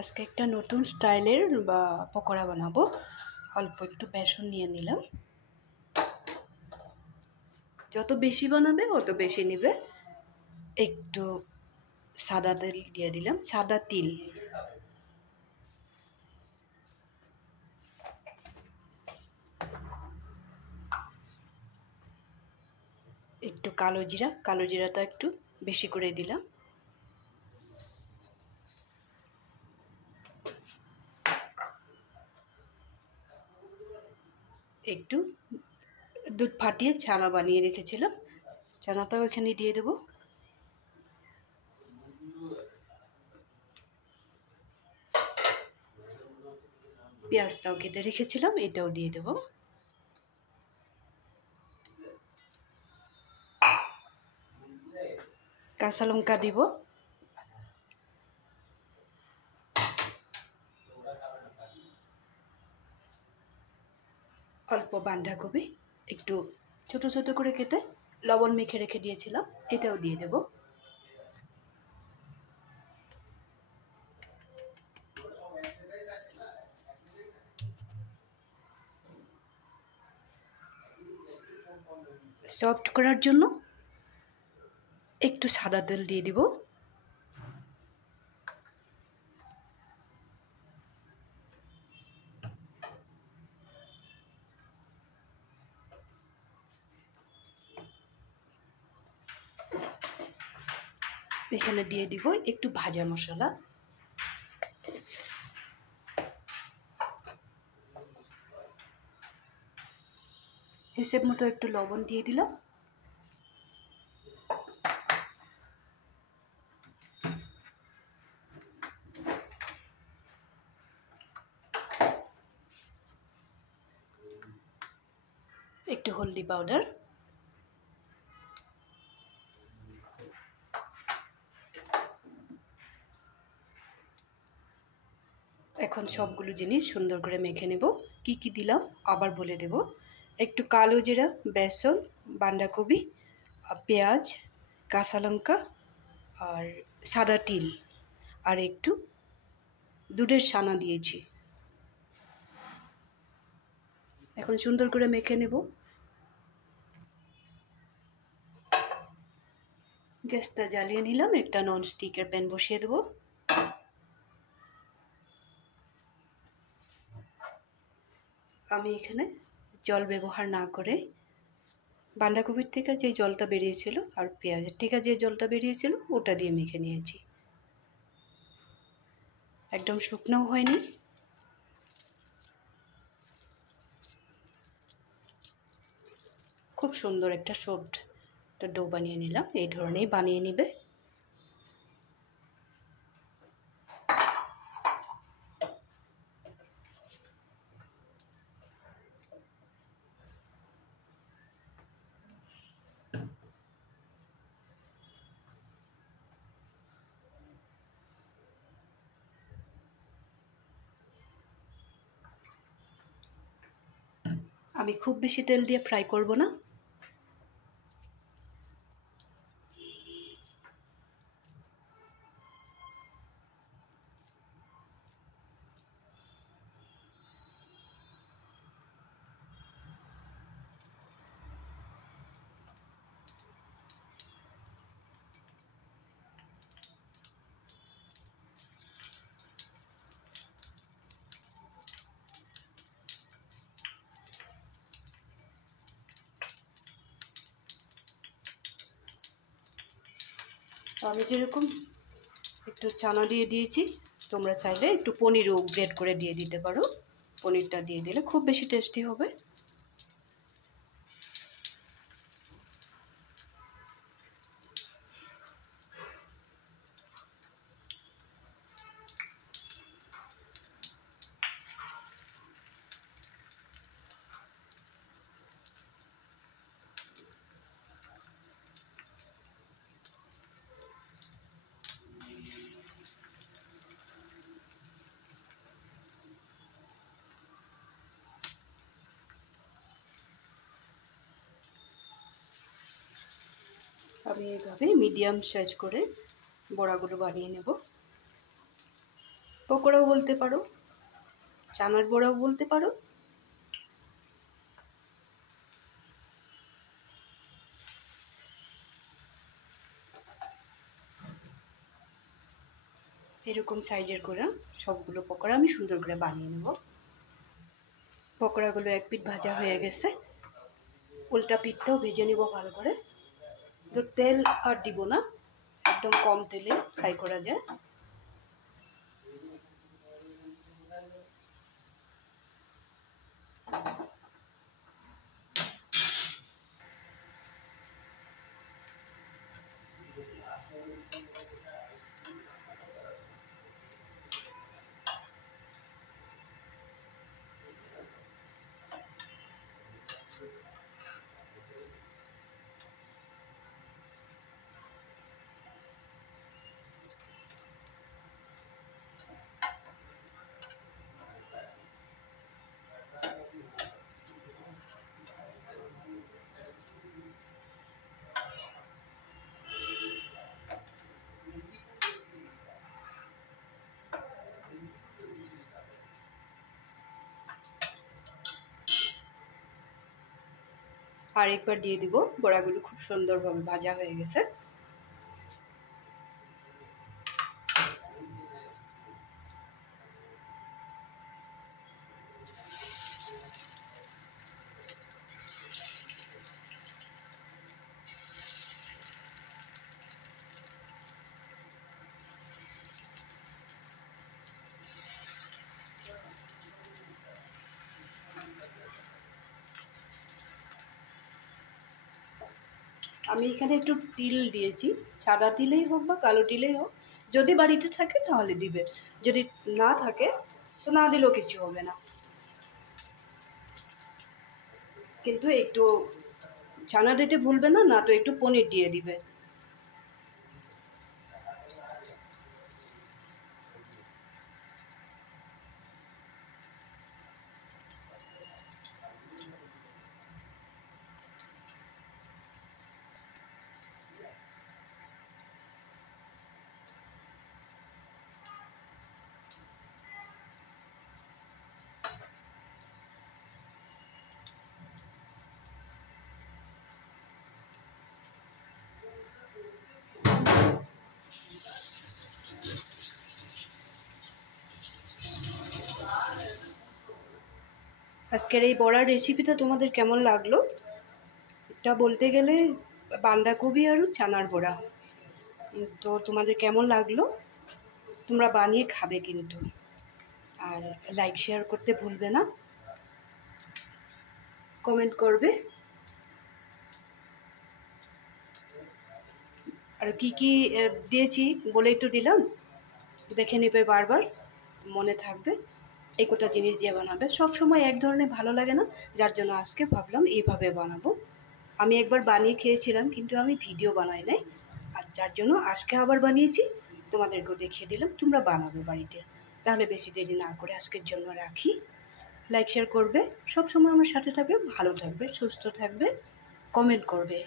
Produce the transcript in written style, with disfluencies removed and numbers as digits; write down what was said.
আজকে একটা নতুন স্টাইলের পকোড়া বানাবো। অল্প একটু বেসন নিয়ে নিলাম। যত বেশি বানাবে অত বেশি নেবে। একটু সাদা তেল দিয়ে দিলাম, সাদা তিল। একটু কালো জিরাটা একটু বেশি করে দিলাম। একটু দুধ ফাটিয়ে ছানা বানিয়ে রেখেছিলাম, ছানাটাও এখানে দিয়ে দেবো। পেঁয়াজটাও কেটে রেখেছিলাম, এটাও দিয়ে দেবো। কাঁচা লঙ্কা দিব। অল্প বাঁধাকপি একটু ছোট ছোট করে কেটে লবণ মেখে রেখে দিয়েছিলাম, এটাও দিয়ে দেব। সফট করার জন্য একটু সাদা তেল দিয়ে দিব। এখানে দিয়ে দিব একটু ভাজা মশলা। হিসেব মতো একটু লবণ দিয়ে দিলাম। একটু হলদি পাউডার। এখন সবগুলো জিনিস সুন্দর করে মেখে নেব। কি কি দিলাম আবার বলে দেব। একটু কালো জিরা, বেসন, বাঁধাকপি, পেঁয়াজ, কাঁচা লঙ্কা আর সাদা তিল, আর একটু দুধের ছানা দিয়েছি। এখন সুন্দর করে মেখে নেব। গ্যাসটা জ্বালিয়ে নিলাম, একটা ননস্টিকের প্যান বসিয়ে দেবো। আমি এখানে জল ব্যবহার না করে বাঁধাকপির থেকে যে জলটা বেরিয়েছিল আর পেঁয়াজের থেকে যে জলটা বেরিয়েছিল ওটা দিয়ে মেখে নিয়েছি। একদম শুকনোও হয়নি। খুব সুন্দর একটা সফট ডো বানিয়ে নিলাম। এই ধরনেরই বানিয়ে নেবে। আমি খুব বেশি তেল দিয়ে ফ্রাই করব না। আমি যেরকম একটু চানা দিয়ে দিয়েছি, তোমরা চাইলে একটু পনিরও গ্রেট করে দিয়ে দিতে পারো। পনিরটা দিয়ে দিলে খুব বেশি টেস্টি হবে। আমি এইভাবে মিডিয়াম সাইজ করে বড়াগুলো বানিয়ে নেব। পকোড়াও বলতে পারো, চানার বড়াও বলতে পারো। এরকম সাইজের করে সবগুলো পকোড়া আমি সুন্দর করে বানিয়ে নেব। পকোড়াগুলো এক পিঠ ভাজা হয়ে গেছে, উল্টা পিঠটাও ভেজে নিব ভালো করে। তো তেল আর দিব না, একদম কম তেলে ফ্রাই করা যায়। আর একবার দিয়ে দিব, বড়াগুলো খুব সুন্দরভাবে ভাজা হয়ে গেছে। আমি এখানে একটু তিল দিয়েছি, সাদা তিলেই হোক বা কালো তিলেই হোক, যদি বাড়িতে থাকে তাহলে দিবে, যদি না থাকে তো না দিলেও কিছু হবে না। কিন্তু একটু ছানা দিতে ভুলবে না, না তো একটু পনির দিয়ে দিবে। আজকের এই বড়ার রেসিপিটা তোমাদের কেমন লাগলো? এটা বলতে গেলে বাঁধাকপি আর চানার বড়া। তো তোমাদের কেমন লাগলো? তোমরা বানিয়ে খাবে কিন্তু, আর লাইক শেয়ার করতে ভুলবে না, কমেন্ট করবে। আর কি কি দিয়েছি বলেই তো দিলাম, দেখে নেবে বারবার, মনে থাকবে। এই কটা জিনিস দিয়ে বানাবে, সব সময় এক ধরনের ভালো লাগে না, যার জন্য আজকে ভাবলাম এইভাবে বানাবো। আমি একবার বানিয়ে খেয়েছিলাম কিন্তু আমি ভিডিও বানাই নাই, আর যার জন্য আজকে আবার বানিয়েছি, তোমাদেরকেও দেখিয়ে দিলাম, তোমরা বানাবে বাড়িতে। তাহলে বেশি দেরি না করে আজকের জন্য রাখি। লাইক শেয়ার করবে, সব সময় আমার সাথে থাকবে, ভালো থাকবে, সুস্থ থাকবে, কমেন্ট করবে।